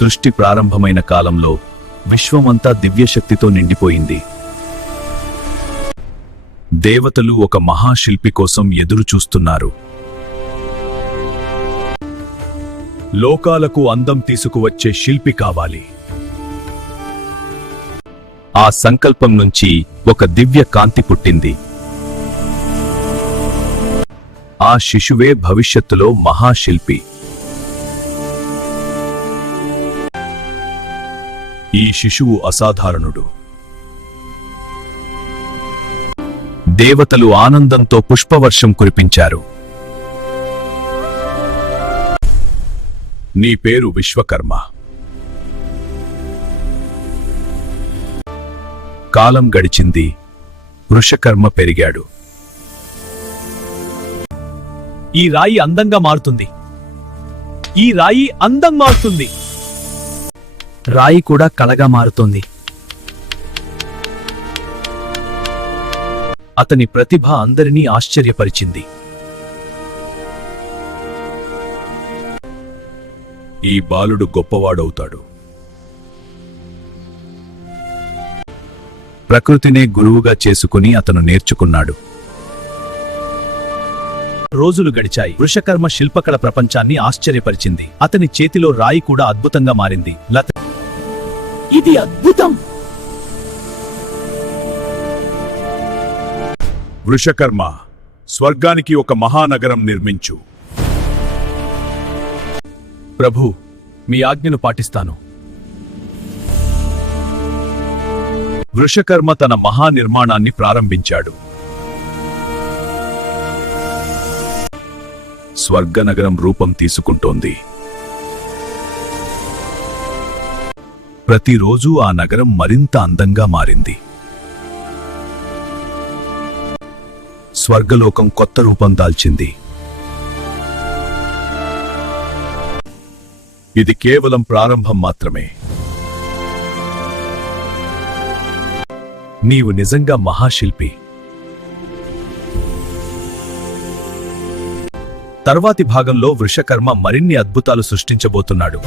సృష్టి ప్రారంభమైన కాలంలో విశ్వమంతా దివ్యశక్తితో నిండిపోయింది. దేవతలు ఒక మహాశిల్పి కోసం ఎదురుచూస్తున్నారు. లోకాలకు అందం తీసుకువచ్చే శిల్పి కావాలి. ఆ సంకల్పం నుంచి ఒక దివ్య కాంతి పుట్టింది. ఆ శిశువే భవిష్యత్తులో మహాశిల్పి. ఈ శిశువు అసాధారణుడు. దేవతలు ఆనందంతో పుష్పవర్షం కురిపించారు. నీ పేరు విశ్వకర్మ. కాలం గడిచింది. వృషకర్మ పెరిగాడు. ఈ రాయి అందంగా మారుతుంది. ఈ రాయి అందం మారుతుంది. రాయి కూడా కళగా మారుతోంది. అతని ప్రతిభ అందరినీ ఆశ్చర్యపరిచింది. ఈ బాలుడు గొప్పవాడవుతాడు. ప్రకృతినే గురువుగా చేసుకుని అతను నేర్చుకున్నాడు. రోజులు గడిచాయి. వృషకర్మ శిల్పకళ ప్రపంచాన్ని ఆశ్చర్యపరిచింది. అతని చేతిలో రాయి కూడా అద్భుతంగా మారింది. ఇది అద్భుతం. వృషకర్మ, స్వర్గానికి ఒక మహానగరం నిర్మించు. ప్రభు, మీ ఆజ్ఞను పాటిస్తాను. వృషకర్మ తన మహానిర్మాణాన్ని ప్రారంభించాడు. స్వర్గనగరం రూపం తీసుకుంటోంది. ప్రతిరోజూ ఆ నగరం మరింత అందంగా మారింది. స్వర్గలోకం కొత్త రూపం దాల్చింది. ఇది కేవలం ప్రారంభం మాత్రమే. నీవు నిజంగా మహాశిల్పి. తర్వాతి భాగంలో వృషకర్మ మరిన్ని అద్భుతాలు సృష్టించబోతున్నాడు.